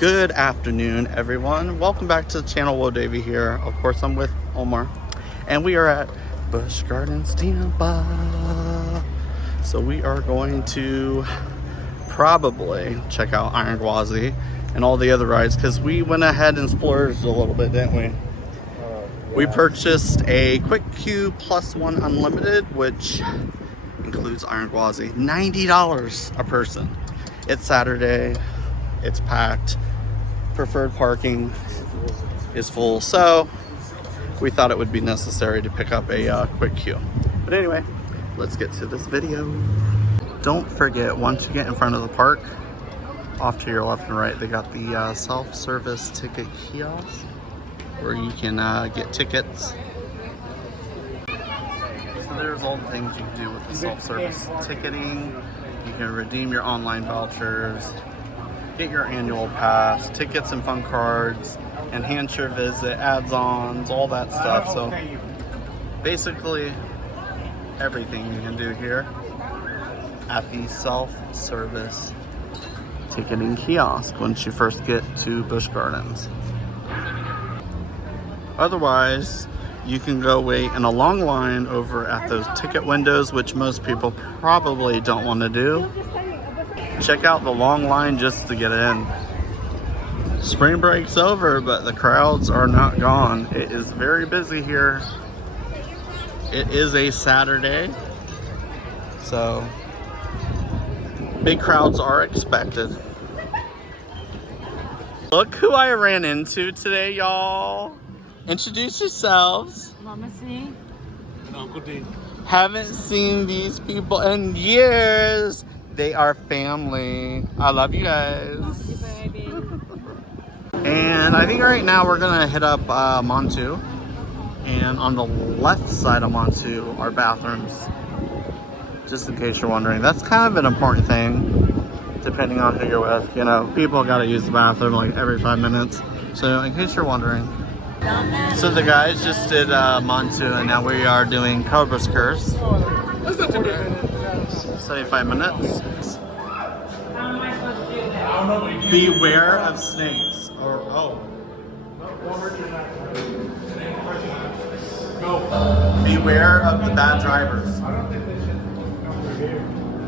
Good afternoon, everyone. Welcome back to the channel. Will Davey here. Of course, I'm with Omar, and we are at Busch Gardens, Tampa. So we are going to probably check out Iron Gwazi and all the other rides because we went ahead and splurged a little bit, didn't we? We purchased a quick queue plus one unlimited, which includes Iron Gwazi. $90 a person. It's Saturday. It's packed. Preferred parking is full, so we thought it would be necessary to pick up a quick queue. But anyway, let's get to this video. Don't forget, once you get in front of the park, off to your left and right, they got the self-service ticket kiosk where you can get tickets. So there's all the things you can do with the self-service ticketing. You can redeem your online vouchers, get your annual pass, tickets and fun cards, enhance your visit, add-ons, all that stuff. So basically everything you can do here at the self-service ticketing kiosk once you first get to Busch Gardens. Otherwise, you can go wait in a long line over at those ticket windows, which most people probably don't want to do. Check out the long line just to get in. Spring break's over, but the crowds are not gone. It is very busy here. It is a Saturday, so big crowds are expected. Look who I ran into today, y'all. Introduce yourselves. Mama C. And Uncle D. Haven't seen these people in years. They are family. I love you guys. Love you, baby. And I think right now we're gonna hit up Montu. And on the left side of Montu are bathrooms. Just in case you're wondering. That's kind of an important thing, depending on who you're with. You know, people gotta use the bathroom like every 5 minutes. So in case you're wondering. So the guys just did Montu, and now we are doing Cobras Curse. That's not too bad. 75 minutes. Beware of snakes. Beware of the bad drivers.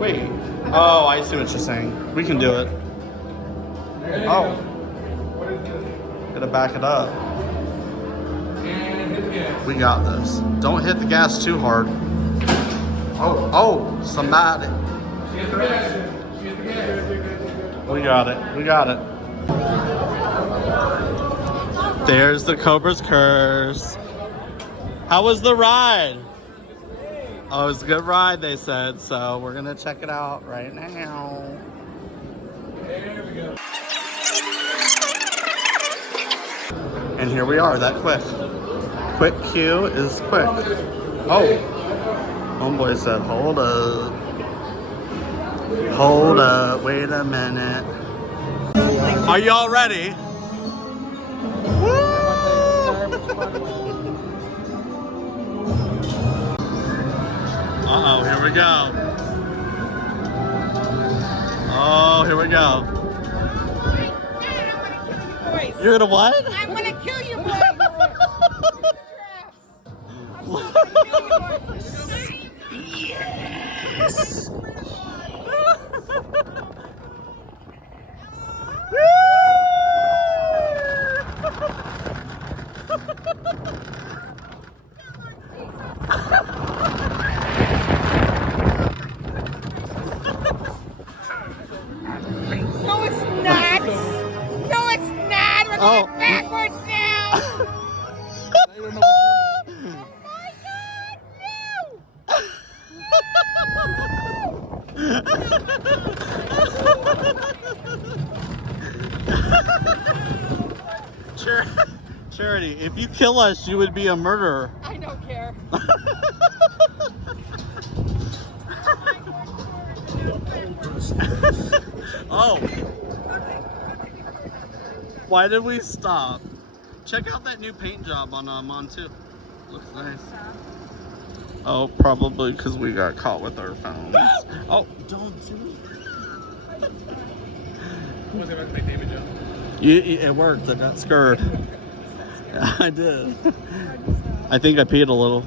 Wait. Oh, I see what you're saying. We can do it. Oh. Gotta back it up. We got this. Don't hit the gas too hard. Oh, somebody. We got it. We got it. There's the Cobras Curse. How was the ride? Oh, it was a good ride, they said. So we're going to check it out right now. There we go. And here we are, that quick. Quick queue is quick. Oh. Homeboy said, hold up. Hold up, wait a minute. Are y'all ready? Uh-oh, here we go. Oh, here we go. You're gonna what? I'm gonna kill you, boy. Yes! No, it's not. No, it's not. We're going backwards now. Oh my God, no! Charity, if you kill us, you would be a murderer. I don't care. Oh. Why did we stop? Check out that new paint job on Montu. Looks nice. Oh, probably because we got caught with our phones. Oh, don't do that. Who was it about to make David Jones? It worked. I got scared. I did. I think I peed a little.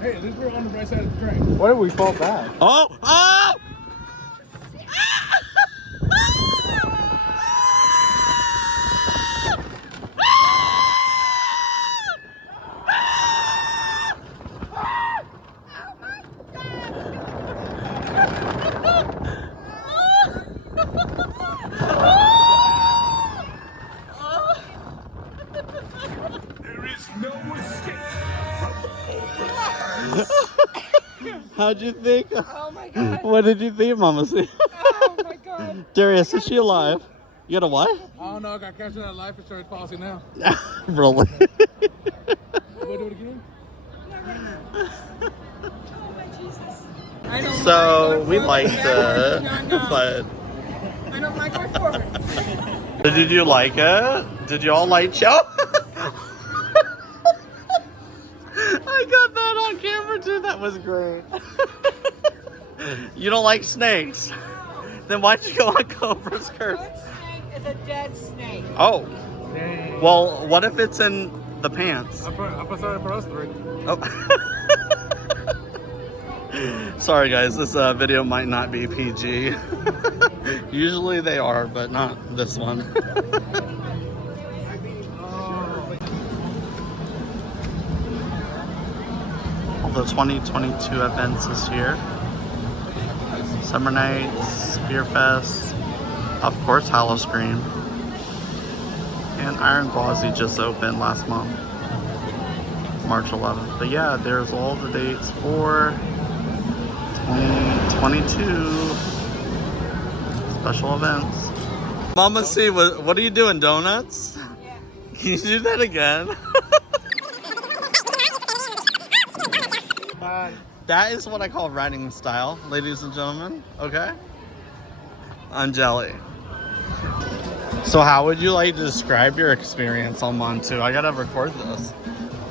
Hey, at least we're on the right side of the train. What if we fall back? Oh! Oh! There is no escape. How'd you think? Oh my god. What did you think, Mama? Oh my god. Darius, is she alive? You got a what? I don't know. I got captured on a life insurance policy now. Really? We'll do it again. I don't So like we going liked forward. it, No. but I don't like going forward. did you like it? Did you all like Joe? I got that on camera too. That was great. You don't like snakes? Then why'd you go on Cobras Curse? Good snake is a dead snake. Oh, Dang. well, what if it's in the pants? I put something for us three. Oh. Sorry guys, this video might not be PG. Usually they are, but not this one. All the 2022 events this year. Summer Nights, Beer Fest, of course Halloween, and Iron Gwazi just opened last month, March 11th. But yeah, there's all the dates for 2022 special events. Mama C, what are you doing, donuts? Yeah. Can you do that again? That is what I call riding style, ladies and gentlemen, okay? I'm jelly. So how would you like to describe your experience on Montu? I gotta record this.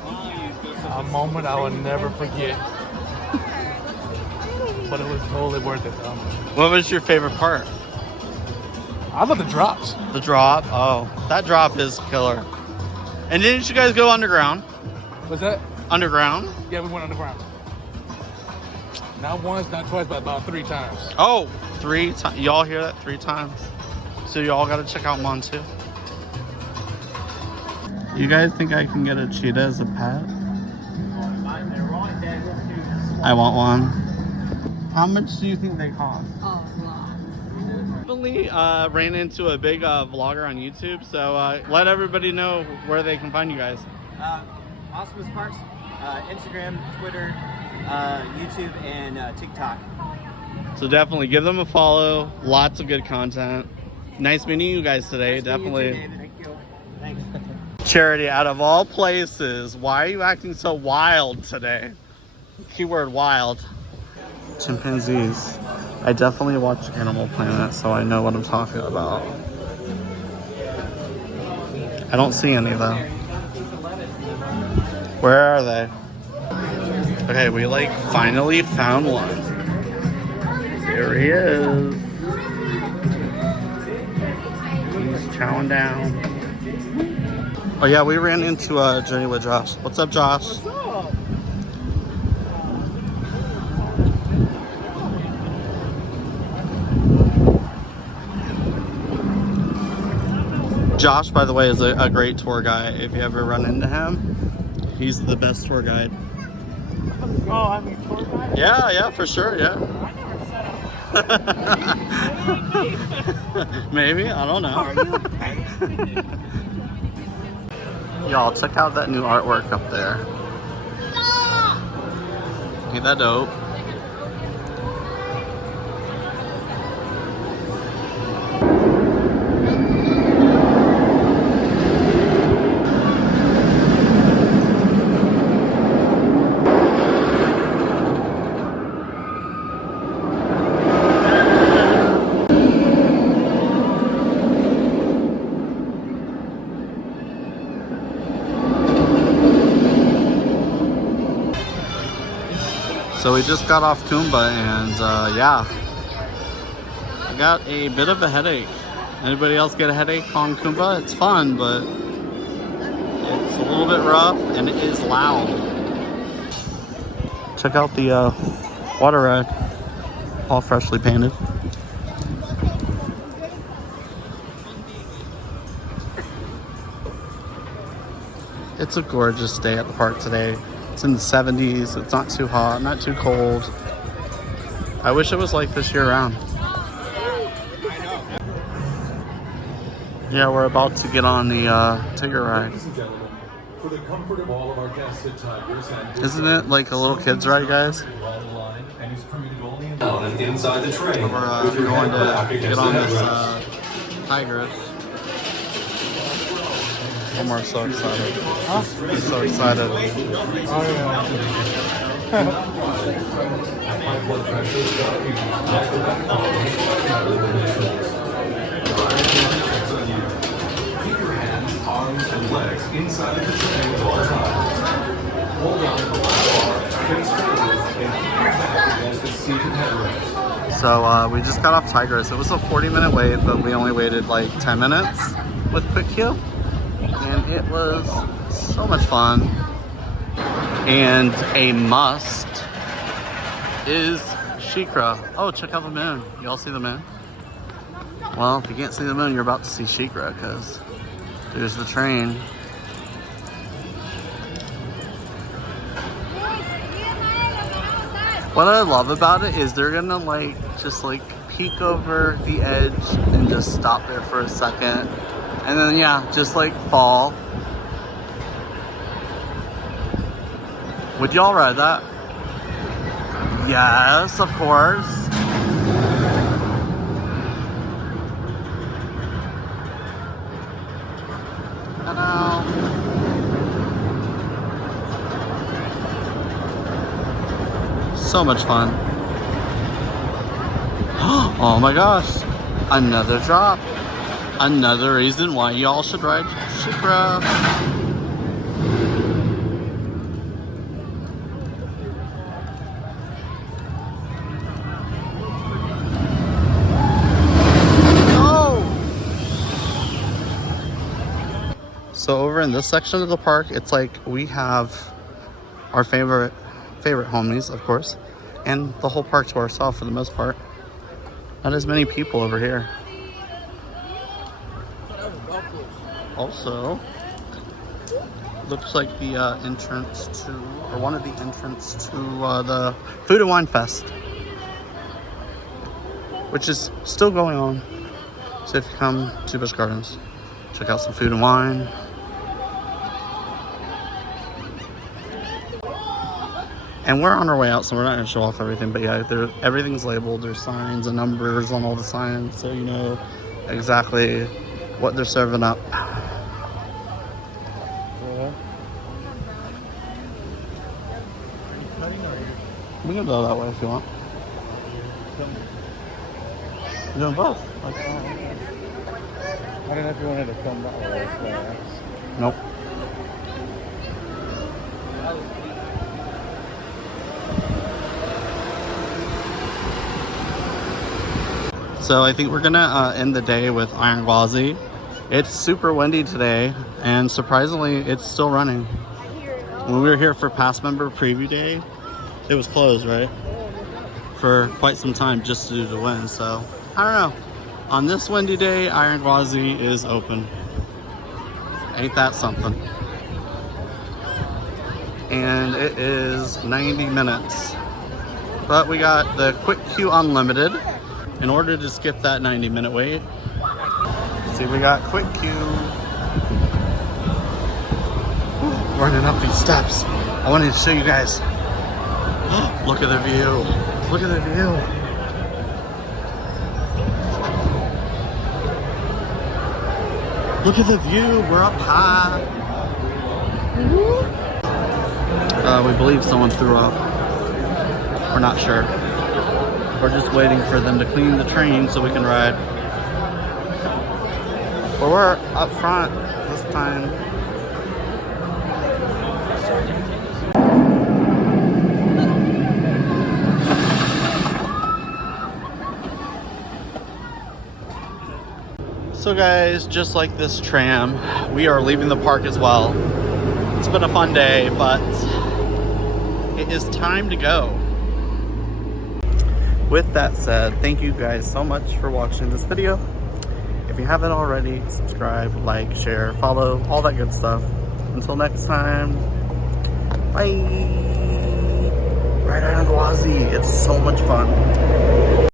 A moment I will never forget. But it was totally worth it though. What was your favorite part? I love the drops. The drop? Oh, that drop is killer. And didn't you guys go underground? What's that? Underground? Yeah, we went underground. Not once, not twice, but about 3 times. Oh, 3 times. Y'all hear that? 3 times. So y'all gotta check out Montu. You guys think I can get a cheetah as a pet? I want one. How much do you think they cost? Oh, wow. Recently ran into a big vlogger on YouTube, so let everybody know where they can find you guys. Awesomeness Parks, Instagram, Twitter, YouTube, and TikTok. So definitely give them a follow. Lots of good content. Nice meeting you guys today. Nice Definitely. meeting you too, David. Thank you. Thanks. Charity, out of all places, why are you acting so wild today? Keyword wild. Chimpanzees. I definitely watch Animal Planet, so I know what I'm talking about. I don't see any though. Where are they? Okay, we like finally found one. There he is. He's chowing down. Oh yeah, we ran into a journey with Josh. What's up, Josh? What's up? Josh, by the way, is a great tour guide. If you ever run into him, he's the best tour guide. Oh, I'm a tour guide? Yeah, for sure, yeah. I never said Maybe, I don't Are know. you paying? Y'all, check out that new artwork up there. Ain't that dope? So we just got off Kumba and yeah, I got a bit of a headache. Anybody else get a headache on Kumba? It's fun, but it's a little bit rough and it is loud. Check out the water ride, all freshly painted. It's a gorgeous day at the park today. It's in the 70s. It's not too hot, not too cold. I wish it was like this year round. Yeah, we're about to get on the Tigger ride. For the comfort of all of our guests at Tigers and Isn't it like a little kid's ride, guys? inside the train. We're going to get on this Tiger. Omar's so excited. Huh? He's so excited. Oh, Keep your hands, arms, and legs inside the train at all times. Hold on to the left bar, face forward, and keep your back against the seated headrest. So we just got off Tigris. It was a 40-minute wait, but we only waited like 10 minutes with Quick Queue. And it was so much fun. And a must is Shigra. Oh, check out the moon. Y'all see the moon? Well, if you can't see the moon, you're about to see Shigra because there's the train. What I love about it is they're gonna like just like peek over the edge and just stop there for a second. And then yeah, just like fall. Would y'all ride that? Yes, of course. Hello. So much fun. Oh my gosh. Another drop. Another reason why y'all should ride Shigra. So over in this section of the park, it's like we have our favorite homies, of course, and the whole park to ourselves for the most part. Not as many people over here. Also, looks like the entrance to, or one of the entrance to the Food and Wine Fest, which is still going on. So if you come to Busch Gardens, check out some food and wine. And we're on our way out, so we're not going to show off everything. But yeah, everything's labeled. There's signs and numbers on all the signs, so you know exactly what they're serving up. We can go that way if you want. You're doing both. I don't know if you wanted to film that way. Nope. So I think we're gonna end the day with Iron Gwazi. It's super windy today, and surprisingly, it's still running. When we were here for past member preview day, it was closed, right? For quite some time just due to the wind. So I don't know. On this windy day, Iron Gwazi is open. Ain't that something? And it is 90 minutes. But we got the Quick Queue Unlimited in order to skip that 90-minute wait. See, we got Quick Queue. Running up these steps. I wanted to show you guys. Look at the view. Look at the view. Look at the view. We're up high. We believe someone threw up. We're not sure. We're just waiting for them to clean the train so we can ride. But we're up front this time. So guys, just like this tram, we are leaving the park as well. It's been a fun day, but it is time to go. With that said, thank you guys so much for watching this video. If you haven't already, subscribe, like, share, follow, all that good stuff. Until next time, bye. Ride on Gwazi, it's so much fun.